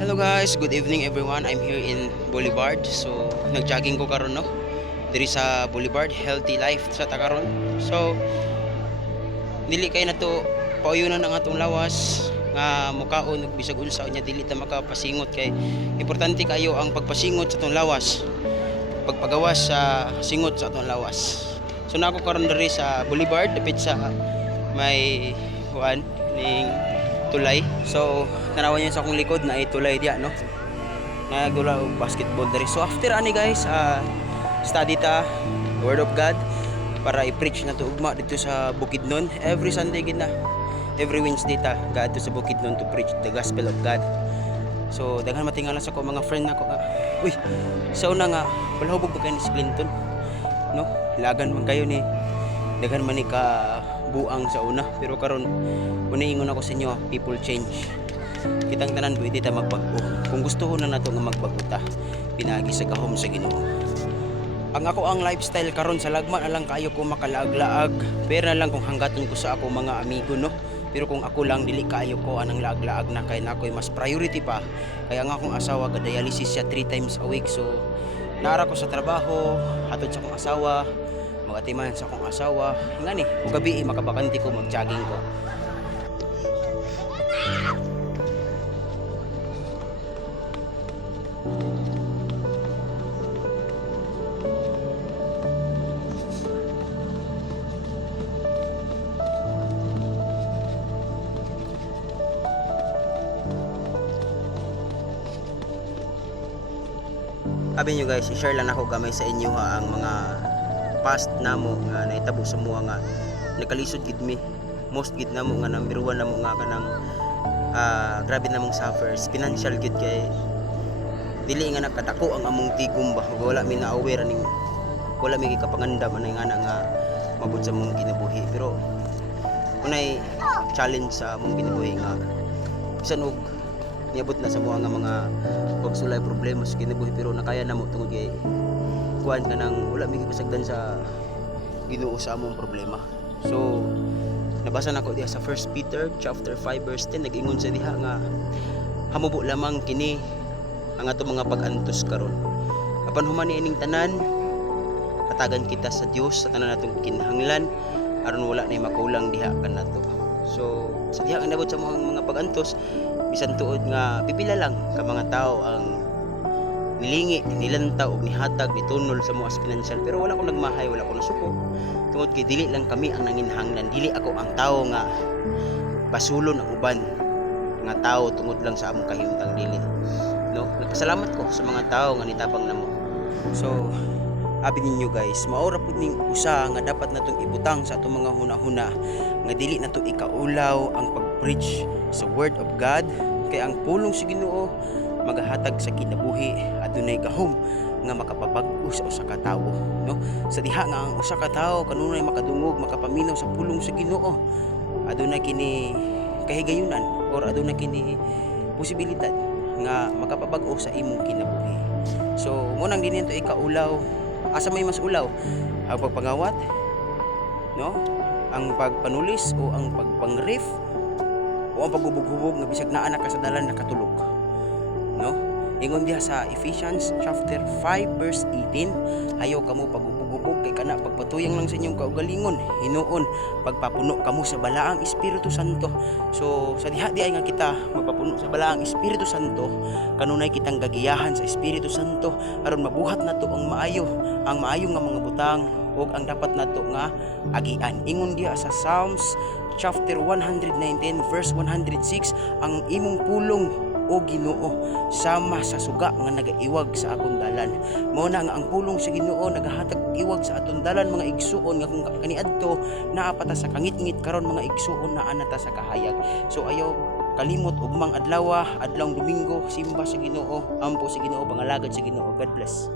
Hello guys, good evening everyone. I'm here in Boulevard. So, nag-jogging ko karon no. Diri sa Boulevard, healthy life sa takaron. So, dili kay nato pauyunan ang atong lawas nga mukaon ug bisag unsa unya dili ta makapasingot kay importante kayo ang pagpasingot sa atong lawas. Pagpagawas sa singot sa atong lawas. So, nako karon diri sa Boulevard, dapit sa may kuan ning tulay. So, tanawan niyo sa akong likod na tulay diya no. Nagdula og basketball diri. So after ani guys, study ta Word of God para i-preach na to ugma dito sa Bukidnon. Every Sunday gid na. Every Wednesday ta gaadto sa Bukidnon to preach the gospel of God. So daghan matingala sa ko mga friend nako. Uy, sa una nga balahubog ba kayo ni si Clinton? No? Lagan man kayo ni daghan man ni ka buang sa una, pero karon unaingon ako sa inyo, people change. Kitang tanan pwede ta magbago. Kung gusto ho na nato nga magbago ta, pinaagi sa gahom sa Ginoo. Ang ako ang lifestyle karon sa lagma na lang kayo ko makalaag-laag, pero na lang kung hanggaton ko sa ako mga amigo no. Pero kung ako lang dili kaayo ko anang laag-laag na kay nakoy mas priority pa. Kaya nga akong asawa ga dialysis siya 3 times a week. So naara ko sa trabaho, hatod sa akong asawa, magatiman sa akong asawa. Ngani, ug gabi makabakanti ko mag-jogging ko. Abi nyo guys, i-share lang ako gamay sa inyo ha ang mga past namo nga nahitabo sa mua nga nakalisod gid mi. Most gid namo nga number 1 namo nga kanang grabe namong suffers financial gid kay dili nga nakadako ang among tigom ba. Wala mi na aware ning wala mi kapangandam anay nga mabot sa mong kinabuhi. Pero unay challenge sa among kinabuhi nga bisan og niabot na sa mga pagsulay problema sa kinabuhi, pero nakaya namo tungod kay kuan ka nang wala mi kasagdan sa Ginoo sa among problema. So nabasa nako diha sa 1 Peter chapter 5 verse 10, nag-ingon sa diha nga hamubo lamang kini ang ato mga pag-antos karon. Apan human ining tanan, hatagan kita sa Dios sa tanan natong kinahanglan aron wala nay makulang diha kanato. So sa diha nga nabot sa mga pag-antos, bisan tuod nga pipila lang ka mga tao ang nilingi, nilantaw ug nihatag, nitunol sa mga financial, pero wala ko nagmahay, wala ko nasuko. Tungod kay dili lang kami ang nanginhanglan, dili ako ang tao nga basulon ang uban nga tao tungod lang sa among kahimtang dili. No, nagpasalamat ko sa mga tao nga nitabang namo. So abi ninyo guys, maora pud ning usa nga dapat natong ibutang sa atong mga hunahuna nga dili nato ikaulaw ang pag-preach sa Word of God, kay ang pulong sa Ginoo magahatag sa kinabuhi adunay gahom nga makapabag-o sa usa ka tawo no. Sa diha nga ang usa ka tawo kanunay makadungog makapaminaw sa pulong sa Ginoo, adunay kini kahigayunan or adunay kini posibilidad nga makapabag-o sa imong kinabuhi. So mo nang dinhi to ikaulaw, asa may mas ulaw, ang pagpangawat no, ang pagpanulis o ang pagpangrif o ang paghubog-hubog nga bisag naa na kasadalan nakatulog no. Ingon diha sa Ephesians chapter 5 verse 18, ayaw kamo paghubog-hubog kay kana pagpatuyang lang sa inyong kaugalingon, hinuon pagpapuno kamo sa balaang Espiritu Santo. So sa diha di ay nga kita magpapuno sa balaang Espiritu Santo, kanunay kitang gagiyahan sa Espiritu Santo aron mabuhat nato ang maayo nga mga butang ug ang dapat nato nga agian. Ingon diha sa Psalms chapter 119 verse 106, ang imong pulong o Ginoo sama sa suga nga nagaiwag sa akong dalan. Mao na nga ang pulong sa Ginoo nagahatag iwag sa aton dalan mga igsuon nga kung kaniadto naa pa ta sa kangit-ngit karon mga igsuon naa na ta sa kahayag. So ayaw kalimot ugmang adlaw, adlawng Domingo, simba sa Ginoo, ampo sa Ginoo, pangalagad sa Ginoo. God bless.